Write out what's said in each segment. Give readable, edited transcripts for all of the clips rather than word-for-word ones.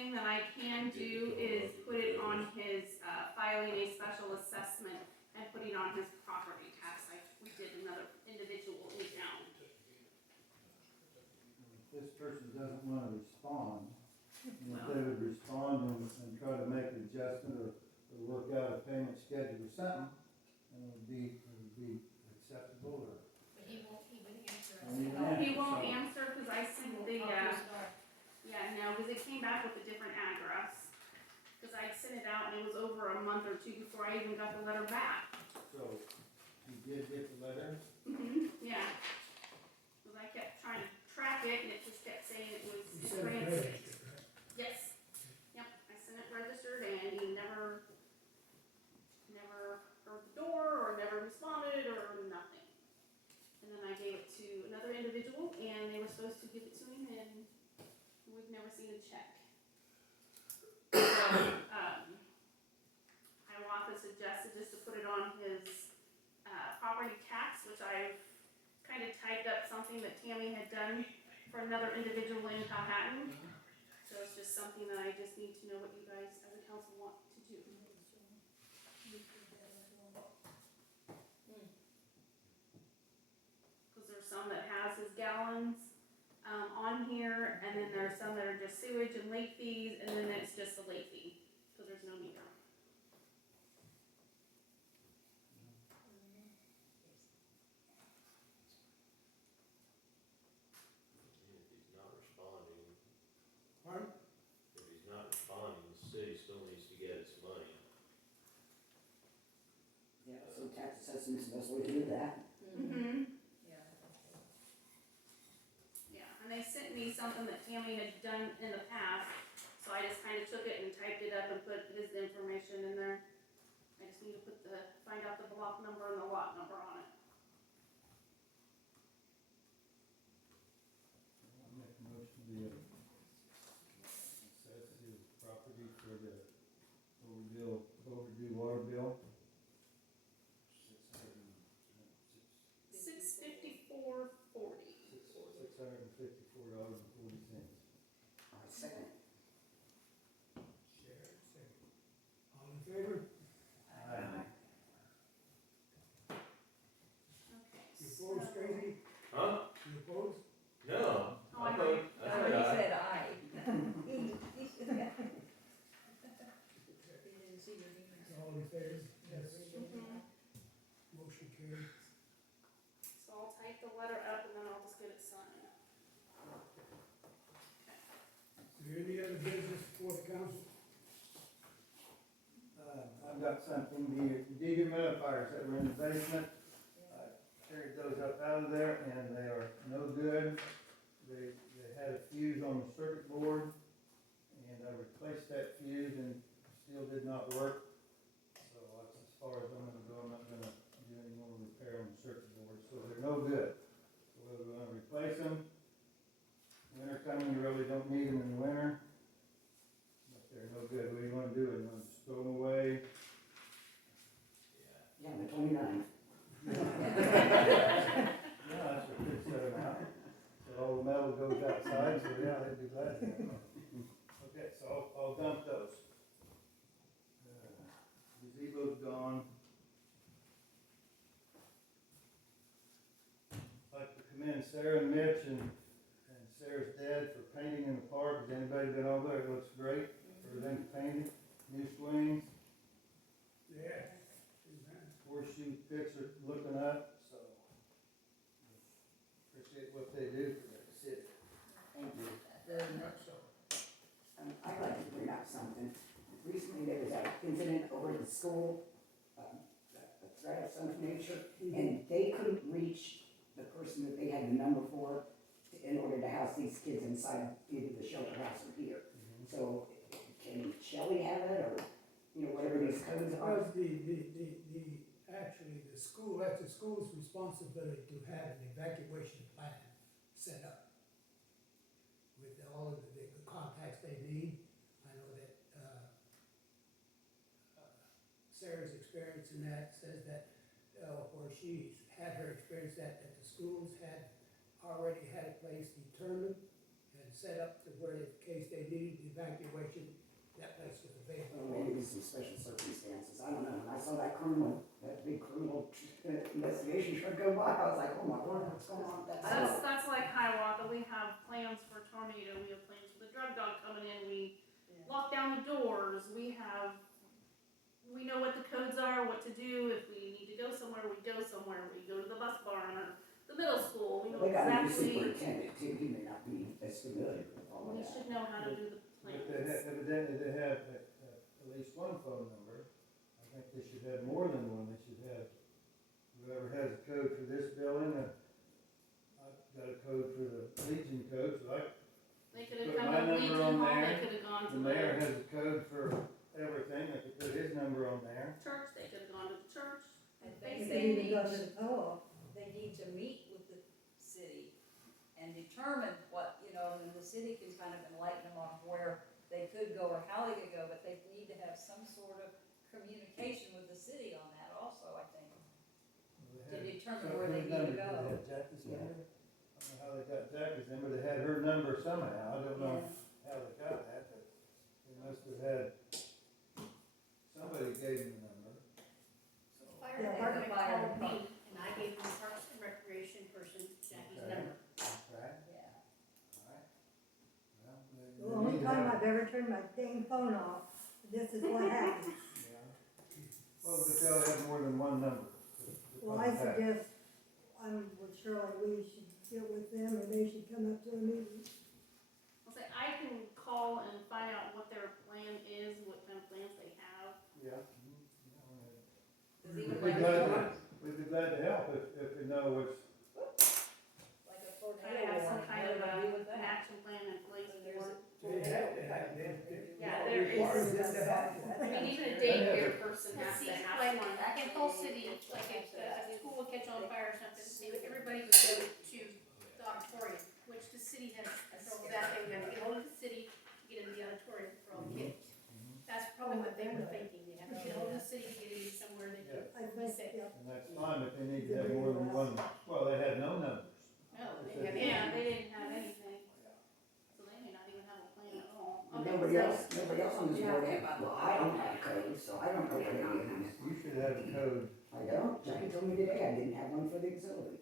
thing that I can do is put it on his, filing a special assessment and putting on his property tax, like we did another individual in town. If this person doesn't wanna respond, and if they would respond and try to make an adjustment or work out a payment schedule or something, then it would be acceptable or. But he won't answer us. Won't even He answer, won't so- answer, cause I sent the, yeah, no, cause it came back with a different address. Cause I sent it out and it was over a month or two before I even got the letter back. So, you did get the letter? Yeah. Cause I kept trying to track it and it just kept saying it was You said it granted. registered, right? Yes, yep, I sent it registered and he never heard the door or never responded or nothing. And then I gave it to another individual and they were supposed to give it to him and we've never seen a check. So, Hiawatha suggested just to put it on his, property tax, which I've kind of typed up something that Tammy had done for another individual in Powhattan. So it's just something that I just need to know what you guys as a council want to do. Cause there's some that has his gallons, on here, and then there's some that are just sewage and late fees, and then it's just a late fee, cause there's no meter. If he's not responding, Pardon? if he's not responding, the city still needs to get its money. Yeah, so tax assessment's the best way to do that. Yeah. Yeah, and they sent me something that Tammy had done in the past, so I just kinda took it and typed it up and put his information in there. I just need to find out the block number and the lot number on it. I'll make a motion to assess his property for the overdue water bill. $654.40. $654.40. I second. Sharon, second. All in favor? Aye. Okay, You so. opposed, Tracy? Huh? You opposed? No. Oh, I vote- I Oh, said he aye. said aye. He should have. He didn't see your email. All in favor? Yes. Mhm. Motion carried. So I'll type the letter up and then I'll just get it signed. Is there any other business before the council? I've got something, the dehumidifiers that were in the basement, I carried those up out of there and they are no good. They had a fuse on the circuit board and I replaced that fuse and still did not work. So that's as far as I'm gonna go, I'm not gonna do any more repair on the circuit board, so they're no good. So whether we're gonna replace them, winter coming, you really don't need them in the winter. But they're no good, what do you wanna do, you wanna just throw them away? Yeah. Yeah, the 29th. Yeah, that's a good set them out. So all the metal goes outside, so yeah, they'd be glad to have them. Okay, so I'll dump those. Gazebo's gone. Like to commend Sarah and Mitch and Sarah's dad for painting in the park. Has anybody been over there? It looks great. Everything's painted, new swings, Yeah. horseshoe pits are looking up, so appreciate what they do for the city. Thank you. Very much so. I'd like to bring up something. Recently, there was an incident over at the school, a threat of some nature, and they couldn't reach the person that they had the number for in order to house these kids inside either the shelter house or here. So can Shelley have it, or, you know, whatever these codes are? Well, actually, the school, that's the school's responsibility to have an evacuation plan set up with all of the contacts they need. I know that, Sarah's experience in that says that, or she's had her experience that the schools had already had a place determined, and set up to where in case they needed evacuation, that place was available. Well, maybe some special circumstances, I don't know, when I saw that big criminal investigation truck go by, I was like, oh my Lord, what's going on with that? That's like Hiawatha, we have plans for tornado, we have plans for the drug dog coming in, we lock down the doors, we know what the codes are, what to do, if we need to go somewhere, we go somewhere, we go to the bus barn or the middle school, we know They got a new exactly, superintendent too, he may not be as familiar with all of we that. should know how to do the But plans. evidently they have at least one phone number. I think they should have more than one. They should have, whoever has a code for this building, I've got a code for the Legion code, so They could have Put come my to number Legion on Hall, they there. could have gone to the mayor the has a code for everything. They could put his number on there. church, they could have gone to the church. I They think say they need- need, they need to meet with the city and determine what, and the city can kind of enlighten them on where they could go or how they could go, but they need to have some sort of communication with the city on that also, I think, to determine where they need to go. They had Jackie's number. I don't know how they got Jackie's number. They had her number somehow. I don't know how they got that, but they must have had, somebody gave them the number. Fire Yeah, department fire called me, department. and I gave the Parks and Recreation person Jackie's Okay. number. Okay, Yeah. all right. Well, The only time I've ever turned my dang phone off, this is what happens. Yeah. Well, but they ought to have more than one number. to Well, I contact. suggest, I'm with Shirley, we should get with them and they should come up to a meeting. I'll say, I can call and find out what their plan is, what kind of plans they have. Yeah. Does he We'd would be like glad to, to, we'd be glad to help if we know what's, like a Try to tornado have some warning, kind what of do we do with an that? action plan in place So for there's it. Yeah, there is. I mean, even a daycare person has See, to have like, one. in Fall City, like if a school would catch on fire or something, everybody would go to the auditorium, which the city has control of that, they would have to get hold of the city, to get into the auditorium for all the kids. That's probably what they were thinking, they have to get hold of the city to get in somewhere they could I be think, safe. yeah, and that's fine, but they need to have more than one, well, they had no numbers. No, they have. Yeah, they didn't have anything, so they may not even have a plan at all. Okay, Nobody so- else on this board, well, I don't have a code, so I don't know what it is. You should have a code. I don't, Jackie told me today I didn't have one for the auxiliary.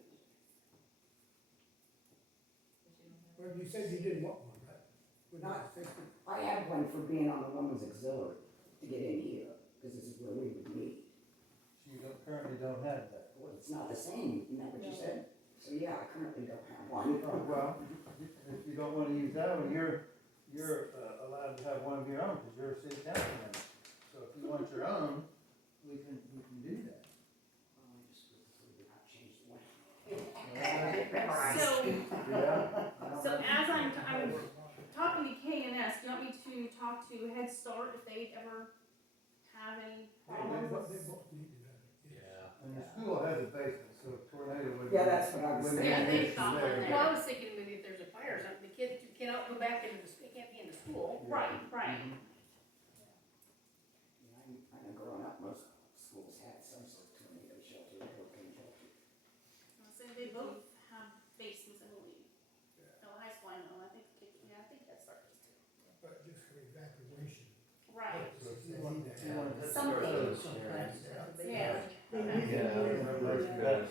Well, you said you didn't want one, right? We're Not- fixing- I have one for being on the women's auxiliary to get in here, because this is where we would meet. Currently don't have that. Well, it's not the same, isn't that what you said? So yeah, I currently don't have one. Well, if you don't wanna use that one, you're allowed to have one of your own, cause you're a city council member. So if you want your own, we can do that. Oh, I just would not change the one. So, Yeah? so as I'm talking to KNS, do you want me to talk to Head Start if they ever have any They problems? both need to know. Yeah. And the school has a basement, so a tornado would. Yeah, that's what I was wouldn't Yeah, be an they issue shot one there. there. Well, I was thinking maybe if there's a fire or something, the kids cannot go back into the, they can't be in the school. Right, right. Yeah, I know growing up, most schools had some sort of tornado shelter, hurricane shelter. I'll say they both have basements, I believe. No, high school, I know, I think Head Start does too. But just for evacuation. Right, purposes, they need to You want have to- something, some kind of- yeah. they Okay. used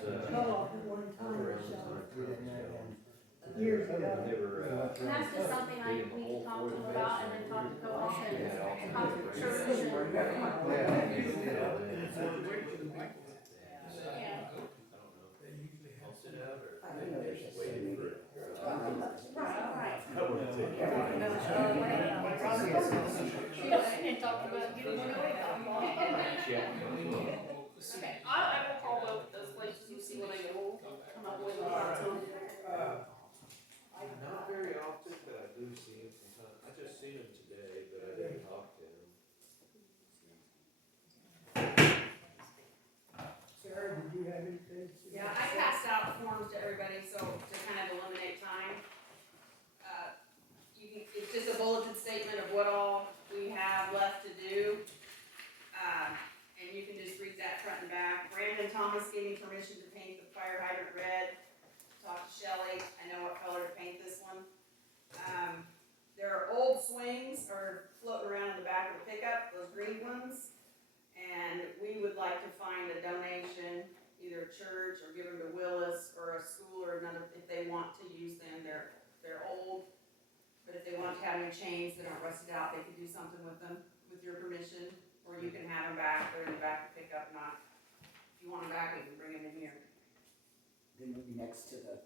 to go off at one time or so, years ago. And that's just something I need to talk to them about and then talk to co-op and talk to the church and, yeah. They usually have. I'll sit out or? I don't know, there's just so many. Right. And talk about getting one away. Okay, I will call both of those places and see what I can come up with. Not very often, but I do see him sometimes. I just seen him today, but I didn't talk to him. Sarah, did you have anything? Yeah, I passed out forms to everybody, so to kind of eliminate time. It's just a bulletin statement of what all we have left to do. And you can just read that front and back. Brandon Thomas gave me permission to paint the fire hydrant red. Talked to Shelley, I know what color to paint this one. swings are floating around in the back of the pickup, those green ones. And we would like to find a donation, either a church or give them to Willis or a school or another, if they want to use them. They're old, but if they want to have any chains that aren't rusted out, they could do something with them, with your permission. Or you can have them back, they're in the back of the pickup, not, if you want them back, you can bring them in here. Then we'll be next to the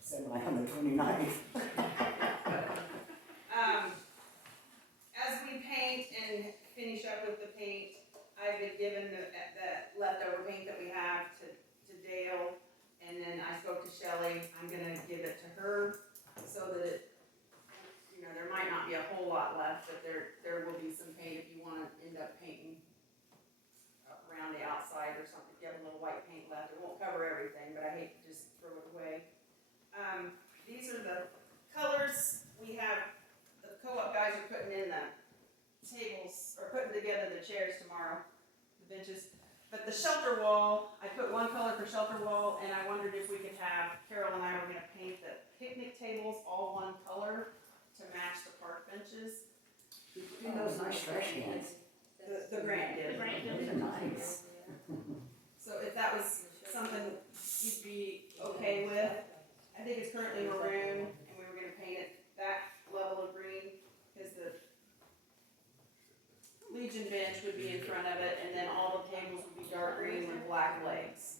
semi on the 29th. As we paint and finish up with the paint, I've been given the leftover paint that we have to Dale, and then I spoke to Shelley. I'm gonna give it to her so that it, you know, there might not be a whole lot left, but there will be some paint if you wanna end up painting around the outside or something. If you have a little white paint left, it won't cover everything, but I hate to just throw it away. These are the colors we have. The co-op guys are putting in the tables, or putting together the chairs tomorrow, the benches. But the shelter wall, I put one color for shelter wall, and I wondered if we could have, Carol and I were gonna paint the picnic tables all one color to match the park benches. You those nice trash cans. The grant did. The grant did. Those are nice. So if that was something you'd be okay with, I think it's currently maroon, and we were gonna paint it that level of green, because the Legion bench would be in front of it, and then all the tables would be dark green with black legs.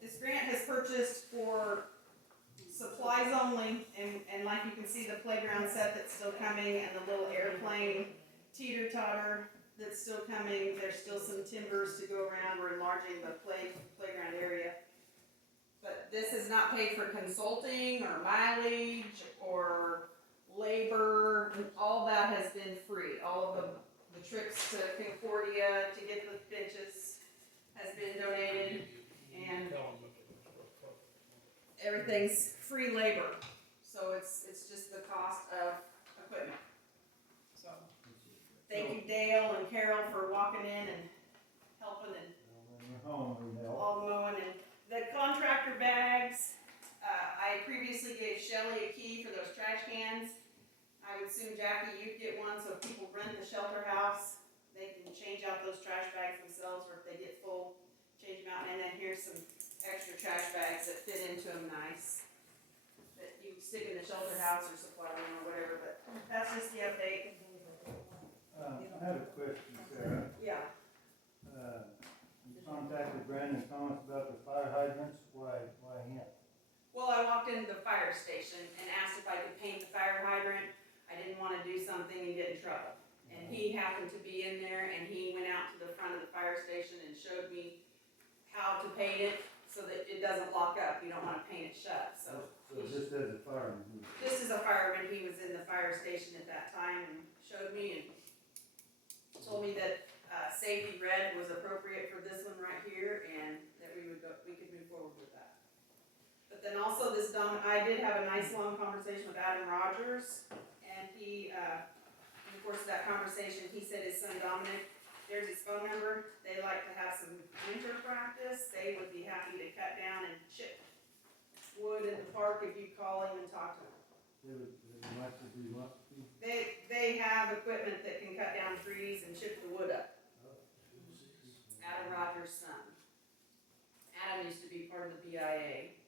This grant has purchased for supplies only, and like you can see, the playground set that's still coming, and the little airplane teeter-totter that's still coming. There's still some timbers to go around. We're enlarging the playground area. But this is not paid for consulting or mileage or labor. All that has been free. All of the trips to Concordia to get the benches has been donated, and everything's free labor. So it's just the cost of equipment. So thank you, Dale and Carol, for walking in and helping and all the mowing. And the contractor bags, I previously gave Shelley a key for those trash cans. I would assume, Jackie, you'd get one, so if people rent the shelter house, they can change out those trash bags themselves, or if they get full, change them out. And then here's some extra trash bags that fit into them nice, that you stick in the shelter house or supply room or whatever, but that's just the update. I have a question, Sarah. Yeah. You contacted Brandon Thomas about the fire hydrants, why him? Well, I walked into the fire station and asked if I could paint the fire hydrant. I didn't wanna do something and get in trouble. And he happened to be in there, and he went out to the front of the fire station and showed me how to paint it so that it doesn't lock up. You don't wanna paint it shut, so. So just as a fireman, Just as a fireman, he was in the fire station at that time and showed me and told me that, safety red was appropriate for this one right here, and that we could move forward with that. But then also I did have a nice long conversation with Adam Rogers, and he, in the course of that conversation, he said his son Dominic, there's his phone number, they like to have some winter practice, they would be happy to cut down and chip wood in the park if you call him and talk to him. they would like to do what? They have equipment that can cut down trees and chip the wood up. Adam Rogers' son. Adam used to be part of the BIA.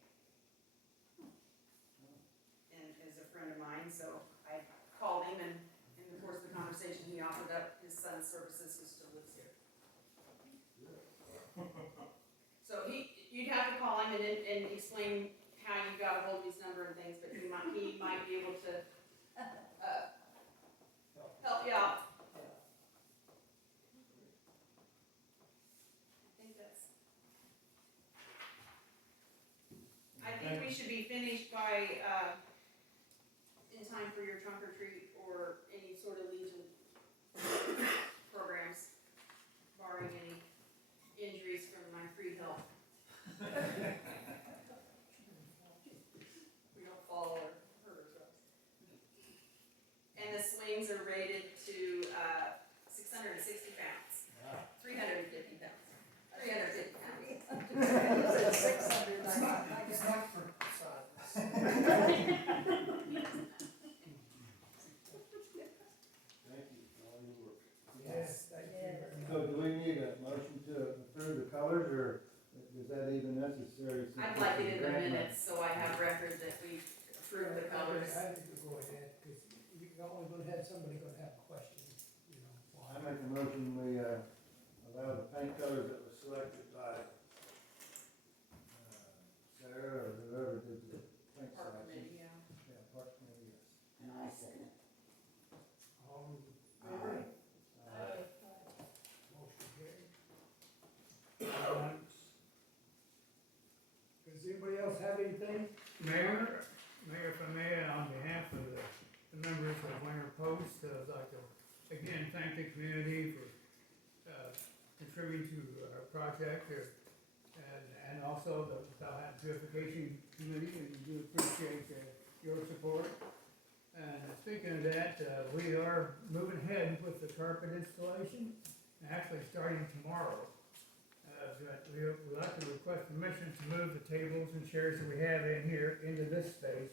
And is a friend of mine, so I called him, and in the course of the conversation, he offered up his son's services who still lives here. So you'd have to call him and explain how you got a hold of his number and things, but he might be able to, help you out. I think we should be finished by, in time for your trunk or treat or any sort of Legion programs, barring any injuries from my free help. We don't fall or hurt ourselves. And the swings are rated to, 660 pounds. 350 pounds. 350 pounds. It's not for size. you're only gonna have, somebody gonna have a question, you know. I make a motion, we, allow the paint colors that were selected by, Sarah or whoever did the paint Park selection. committee, yeah. Yeah, park committee, yes. And I second. All in Aye. favor? Motion carried. Unanimous. Does anybody else have anything? Mayor, if I may, on behalf of the members of Winter Post, I'd like to again thank the community for contributing to our project and also the Powhattan Beautification Committee, and we do appreciate your support. And speaking of that, we are moving ahead with the carpet installation, actually starting tomorrow. But we'd like to request permission to move the tables and chairs that we have in here into this space.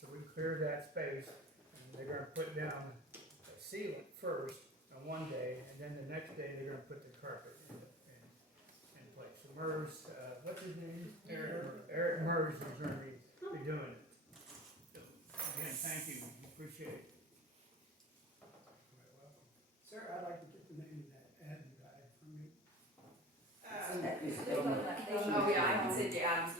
So we clear that space, and they're gonna put down a sealant first on one day, and then the next day they're gonna put the carpet in place. So MERS, what's his name? Eric MERS is gonna be doing it. So, again, thank you, appreciate it. Quite welcome. Sir, I'd like to get the name of that ad guide from you. Isn't that just Oh, yeah, I can send you Adam's